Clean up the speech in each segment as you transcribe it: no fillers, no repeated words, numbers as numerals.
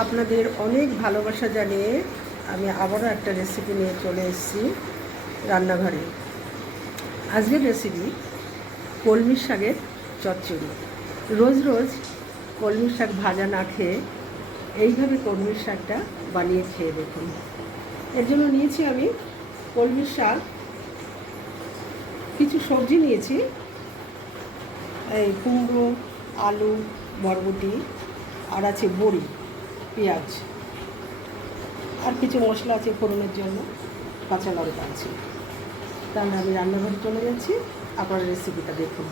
আপনাদের অনেক ভালোবাসা জানিয়ে আমি আবারও একটা রেসিপি নিয়ে চলে এসেছি রান্নাঘরে। আজকের রেসিপি কলমি শাকের চচ্চড়ি। রোজ রোজ কলমি শাক ভাজা না খেয়ে এইভাবে কলমি শাকটা বানিয়ে খেয়ে দেখুন। এর জন্য নিয়েছি আমি কলমি শাক, কিছু সবজি নিয়েছি, এই কুমড়ো, আলু, বরবটি, আর আছে বড়ি, পেঁয়াজ, আর কিছু মশলা আছে ফোড়নের জন্য, কাঁচা লঙ্কা আছে। তাহলে আমি রান্নাঘরে চলে যাচ্ছি, আপনার রেসিপিটা দেখুন।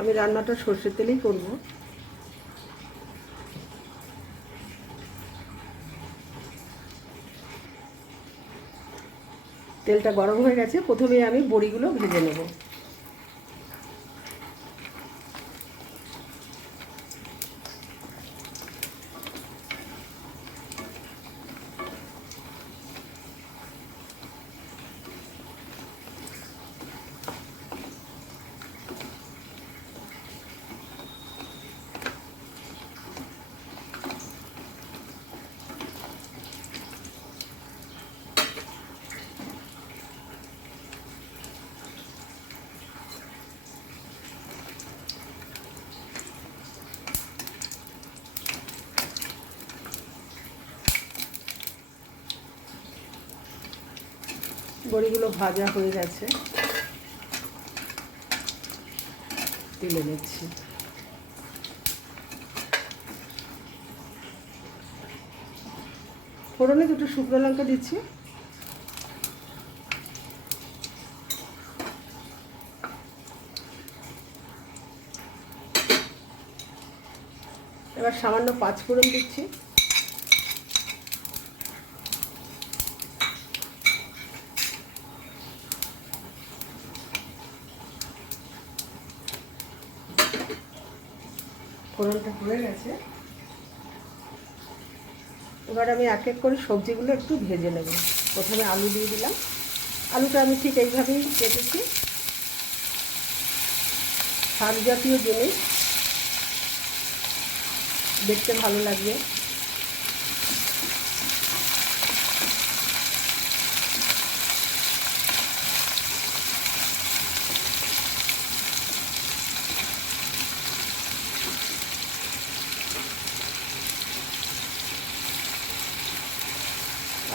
আমি রান্নাটা সর্ষের তেলেই করব। তেলটা গরম হয়ে গেছে, প্রথমে আমি বড়িগুলো ভেজে নেব। বড়িগুলো ভাজা হয়ে গেছে, তুলে নিচ্ছি। ফোড়নে দুটো শুকনো লঙ্কা দিচ্ছি, এবার সামান্য পাঁচফোড়ন দিচ্ছি, ফোড়নটা হয়ে গেছে। এবার আমি এক এক করে সবজিগুলো একটু ভেজে নেব। প্রথমে আলু দিয়ে দিলাম। আলুটা আমি ঠিক এইভাবেই কেটেছি। শাক জাতীয় জিনিস দেখতে ভালো লাগবে।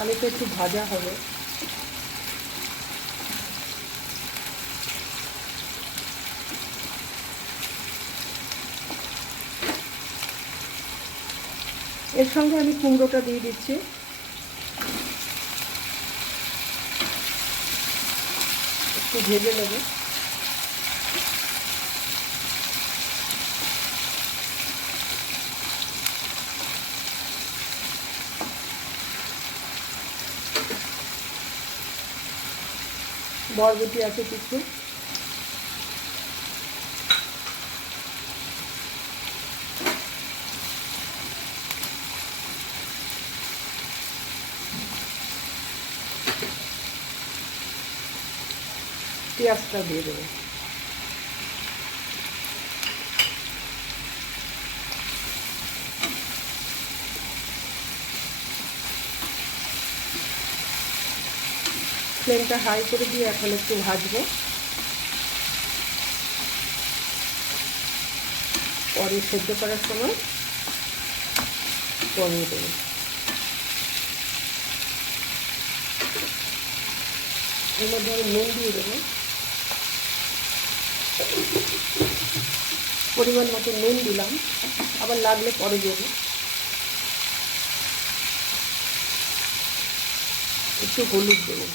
আলুটা একটু ভাজা হবে। এর সঙ্গে আমি কুমড়োটা দিয়ে দিচ্ছি। একটু ভেজে নেব। বরবটি আছে কিছু, পেঁয়াজটা দিয়ে দেবো। ফ্লেমটা হাই করে দিয়ে এখন একটু ভাজবো, পরে সেদ্ধ করার সময় কমিয়ে দেবো। এর মধ্যে আমি নুন দিয়ে দেবো, পরিমাণ মতো নুন দিলাম, আবার লাগলে পরে দেবো। একটু হলুদ দেবো।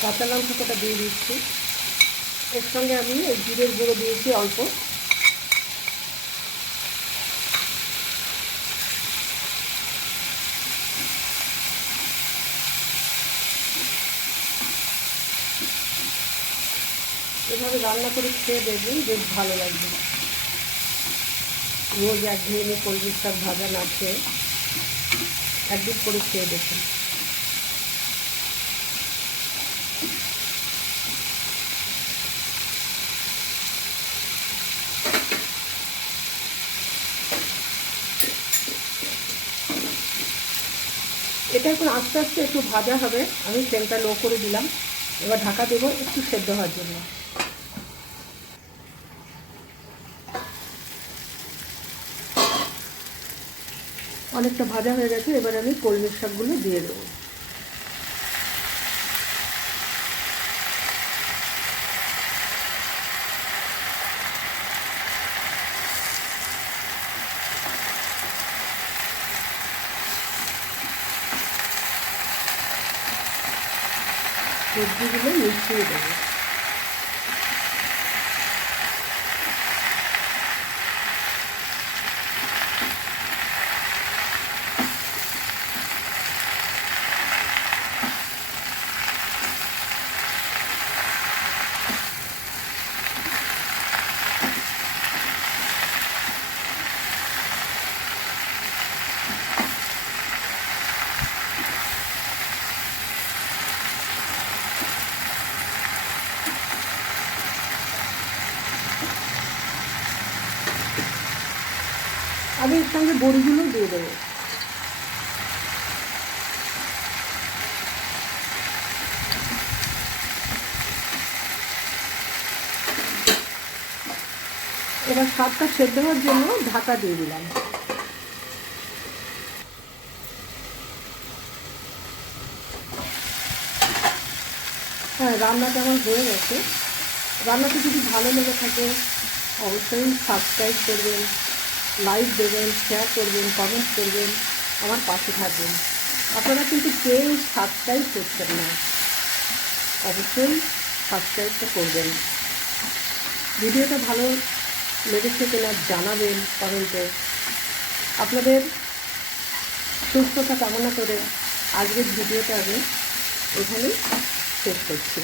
কাঁচা লঙ্কা কটা দিয়ে দিচ্ছি। এর সঙ্গে আমি এই জিরের গুঁড়ো দিয়েছি অল্প, এভাবে রান্না করে খেয়ে দেখবেন, বেশ ভালো লাগবে। রোজ একঘেয়েমি কলমি শাক ভাজা না খেয়ে একদিন করে খেয়ে দেখুন। এটা এখন আস্তে আস্তে একটু ভাজা হবে। আমি তেলটা লো করে দিলাম। এবার ঢাকা দেবো একটু সেদ্ধ হওয়ার জন্য। অনেকটা ভাজা হয়ে গেছে। এবার আমি কলমির শাকগুলো দিয়ে দেবো। সবজিগুলো মিশিয়ে দেবো। আমি এর সঙ্গে বড়িগুলো দিয়ে দেবো। এবার শাকটা সেদ্ধ হওয়ার জন্য ঢাকা দিয়ে দিলাম। হ্যাঁ, রান্নাটা আমার হয়ে গেছে। রান্নাটা যদি ভালো লেগে থাকে অবশ্যই সাবস্ক্রাইব করবেন, লাইক দেবেন, শেয়ার করবেন, কমেন্ট করবেন, আমার পাশে থাকবেন। আপনারা কিন্তু কেউ সাবস্ক্রাইব করছেন না, অবশ্যই সাবস্ক্রাইবটা করবেন। ভিডিওটা ভালো লেগেছে কিনা জানাবেন কমেন্টে। আপনাদের সুস্থতা কামনা করে আজকের ভিডিওটা আমি এখানেই শেষ করছি।